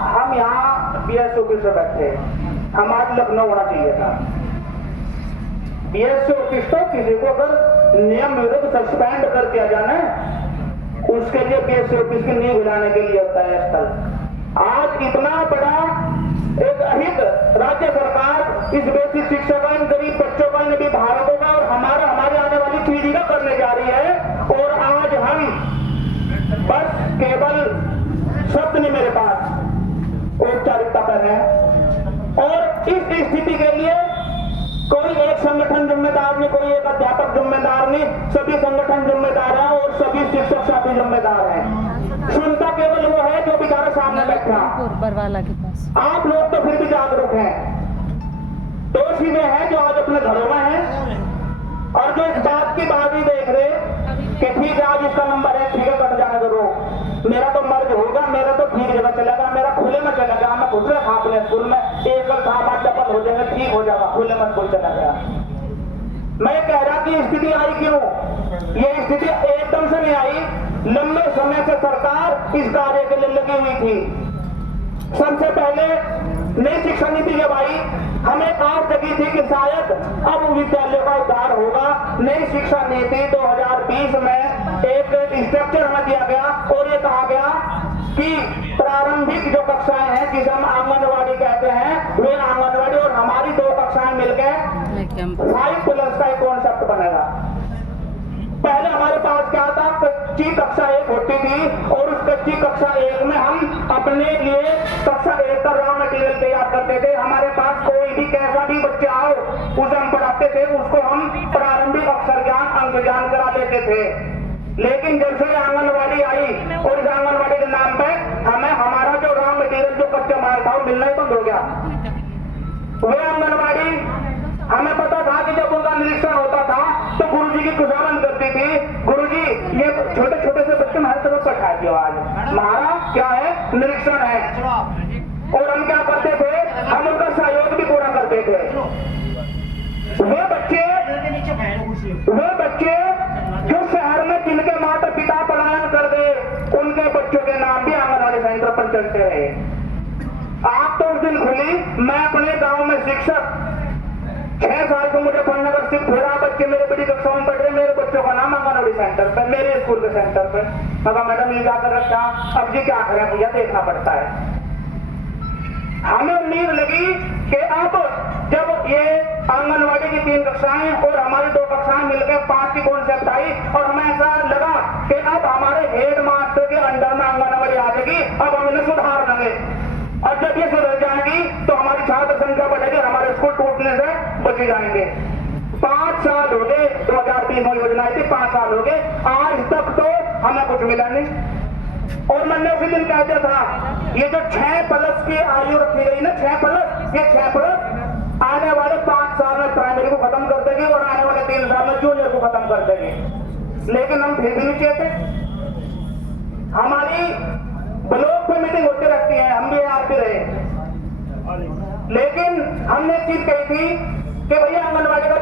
हम यहाँ BSO office में बैठे, हम आज लखनऊ होना चाहिए था। बीएसओ ऑफिस तो किसी को अगर नियम विरुद्ध सस्पेंड कर दिया जाना उसके लिए बीएसओ ऑफिस की नींव हिलाने के लिए होता है स्थल। आज इतना बड़ा एक अहित राज्य सरकार इस बेसिक शिक्षा का, इन गरीब बच्चों का, इन अभिभावकों का और हमारे आने वाली पीढ़ी का करने जा रही है। और आज हम बस केवल शब्द नहीं मेरे पास, औपचारिकता कर रहे हैं। और इस स्थिति के लिए कोई एक संगठन जिम्मेदार नहीं, कोई एक अध्यापक जिम्मेदार नहीं, सभी संगठन जिम्मेदार हैं और सभी शिक्षक साथी जिम्मेदार हैं। सुनता केवल वो है जो बेचारा सामने बैठा। बरवाला के पास आप लोग तो फिर भी जागरूक हैं, दोषी में है जो आज अपने घरों में है और जो इस बात की बात ही देख रहे कि ठीक है आज इसका नंबर है, ठीक है कट जाने दो, मेरा तो मर्ज होगा, मेरा तो ठीक जगह चलेगा, मेरा खुले में चलेगा, मैं खुद रहा अपने स्कूल में एकल था डबल हो जाएगा, ठीक हो जाएगा, खुले में स्कूल चला गया। मैं कह रहा कि स्थिति आई क्यों? ये स्थिति एकदम से नहीं आई, लंबे समय से सरकार इस कार्य के लिए लगी हुई थी। सबसे पहले नई शिक्षा नीति जब आई, हमें आस लगी थी कि शायद अब विद्यालयों का उद्धार होगा। नई शिक्षा नीति 2020 में एक स्ट्रक्चर हमें दिया गया और ये कहा गया कि प्रारंभिक जो कक्षाएं हैं जिसे हम आंगनवाड़ी कहते हैं, वे आंगनवाड़ी और हमारी 2 कक्षाएं मिलकर 5+ का एक कॉन्सेप्ट बनेगा। पहले हमारे पास क्या था, कच्ची कक्षा 1 होती थी और उस कच्ची कक्षा 1 में हम अपने लिए कक्षा 1 का रॉ मटेरियल तैयार करते थे। हमारे पास कोई भी कैसा भी बच्चा आओ उसे हम पढ़ाते थे, उसको हम प्रारंभिक अक्षर ज्ञान, अंक ज्ञान करा देते थे। लेकिन जब से आंगनवाड़ी आई और इस आंगनवाड़ी के नाम पे हमें हमारा जो रॉ मटेरियल, जो कच्चा माल था, वो मिलना ही बंद हो गया। वे आंगनवाड़ी, हमें पता था कि जब उनका निरीक्षण होता था तो गुरुजी की खुशामद करती थी, गुरुजी ये छोटे छोटे से बच्चे हमारे तरफ बैठाए आज, हमारा क्या है, निरीक्षण है। और हम क्या करते थे, हम उनका सहयोग भी पूरा करते थे। वे बच्चे जो शहर में जिनके माता पिता पलायन कर गए, उनके बच्चों के नाम भी आंगनवाड़ी सेंटर पर चलते रहे। आप तो उस दिन खुली, मैं अपने गांव में शिक्षक 6 साल से मुझे पढ़ने का सिर्फ थोड़ा बच्चे मेरे बड़ी कक्षाओं में पढ़ रहे, मेरे बच्चों का नाम आंगनवाड़ी सेंटर पर, मेरे स्कूल के सेंटर पर। मगर मैडम ये जाकर रखा, अब जी क्या करें भैया, देखना पड़ता है। हमें उम्मीद लगी कि अब जब ये आंगनवाड़ी की 3 कक्षाएं और हमारी 2 कक्षाएं मिलकर 5 की कॉन्सेप्ट आई और हमें ऐसा लगा कि अब हमारे हेड मास्टर के अंडर में आंगनवाड़ी आ जाएगी, अब हम इन्हें सुधार देंगे। और जब ये सुधर जाएंगी तो हमारी छात्र संख्या बढ़ेगी, हमारे स्कूल टूटने से बच जाएंगे। 5 साल हो गए, 2020 में योजना थी, 5 साल हो गए, आज तक तो हमें कुछ मिला नहीं। और मैंने उसी दिन कह दिया था, ये जो 6+ की आयु रखी गई ना, 6+, ये 6+ आने वाले 5 साल में प्राइमरी को खत्म कर देगी और आने वाले 3 साल में जूनियर को खत्म कर देगी। लेकिन हम फिर भी नहीं कहते। हमारी ब्लॉक में मीटिंग होती रहती है, हम भी आते रहे, लेकिन हमने एक चीज कही थी कि भैया आंगनवाड़ी का